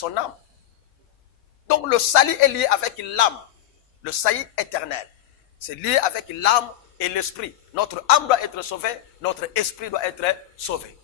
son âme. Donc le salut est lié avec l'âme. Le salut éternel. C'est lié avec l'âme et l'esprit. Notre âme doit être sauvée, notre esprit doit être sauvé.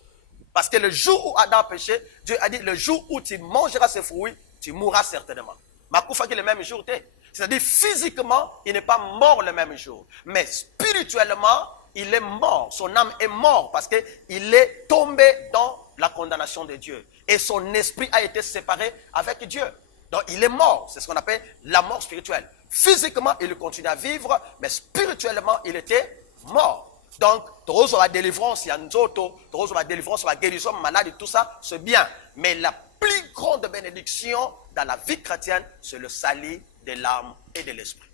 Parce que le jour où Adam a péché, Dieu a dit, le jour où tu mangeras ces fruits, tu mourras certainement. Makoufa qui le même jour, c'est-à-dire physiquement, il n'est pas mort le même jour. Mais spirituellement, il est mort. Son âme est morte parce qu'il est tombé dans la condamnation de Dieu. Et son esprit a été séparé avec Dieu. Donc il est mort. C'est ce qu'on appelle la mort spirituelle. Physiquement, il continue à vivre, mais spirituellement, il était mort. Donc, toujours la délivrance, il y a un autre, toujours la délivrance, la guérison, maladie, tout ça, c'est bien. Mais la plus grande bénédiction dans la vie chrétienne, c'est le salut de l'âme et de l'esprit.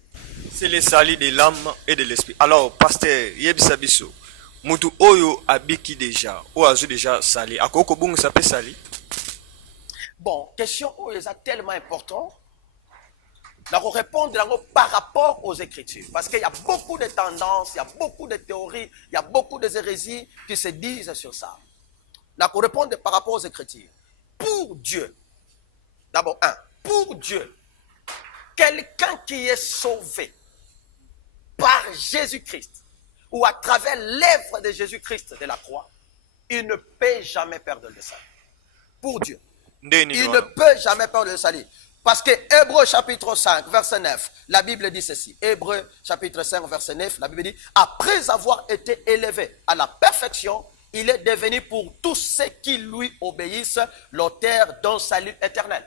C'est le salut de l'âme et de l'esprit. Alors, pasteur, Yebisa Bisso, Moutou Oyo abiki déjà, ou azu déjà sali. Akoko bungu ça peut sali? Bon, question est tellement importante. Donc, répondre par rapport aux Écritures. Parce qu'il y a beaucoup de tendances, il y a beaucoup de théories, il y a beaucoup de hérésies qui se disent sur ça. Donc, répondre par rapport aux Écritures. Pour Dieu, d'abord, pour Dieu, quelqu'un qui est sauvé par Jésus-Christ ou à travers l'œuvre de Jésus-Christ de la croix, il ne peut jamais perdre le salut. Pour Dieu. Il ne peut jamais perdre le salut. Parce que Hébreux chapitre 5, verset 9, la Bible dit ceci. Hébreux chapitre 5, verset 9, la Bible dit, après avoir été élevé à la perfection, il est devenu pour tous ceux qui lui obéissent l'auteur d'un salut éternel.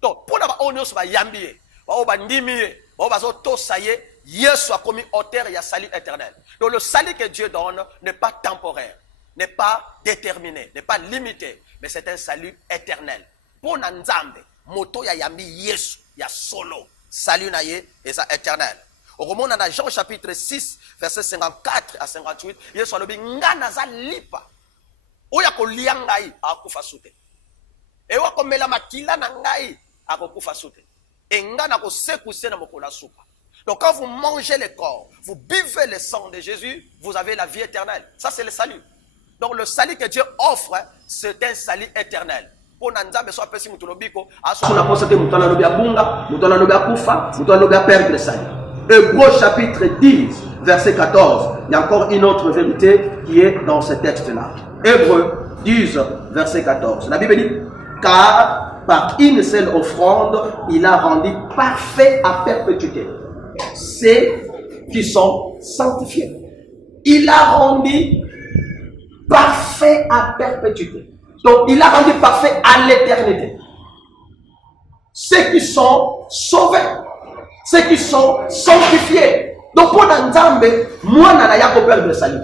Donc, pour nous, on va yambier, on va ndimier, on va tosayer, Yesu a commis auteur et salut éternel. Donc, le salut que Dieu donne n'est pas temporaire, n'est pas déterminé, n'est pas limité, mais c'est un salut éternel. Pour Nzambe, moto ya yambi Yesu, ya solo, salut naye et ça éternel. Au roman dans Jean chapitre 6, verset 54 à 58, Yesu a dit ngana za lipa. Oya ko liangai akufa sute. E wa ko mela makila na ngai akufa sute. E ngana ko sekuse na mokola soupa. Donc quand vous mangez le corps, vous buvez le sang de Jésus, vous avez la vie éternelle. Ça c'est le salut. Donc le salut que Dieu offre, c'est un salut éternel. Pour Nanzambe soit pesi mutulobiko, aso na posa te mutana lobi abunga, mutana lobi akufa, mutana lobi perdre le salut. Hébreux chapitre 10, verset 14. Il y a encore une autre vérité qui est dans ce texte-là. Hébreux 10, verset 14. La Bible dit, car par une seule offrande, il a rendu parfait à perpétuité ceux qui sont sanctifiés. Il a rendu parfait à perpétuité. Donc, il a rendu parfait à l'éternité. Ceux qui sont sauvés. Ceux qui sont sanctifiés. Donc, pour Nzambe, moi, je n'ai pas peur de salut.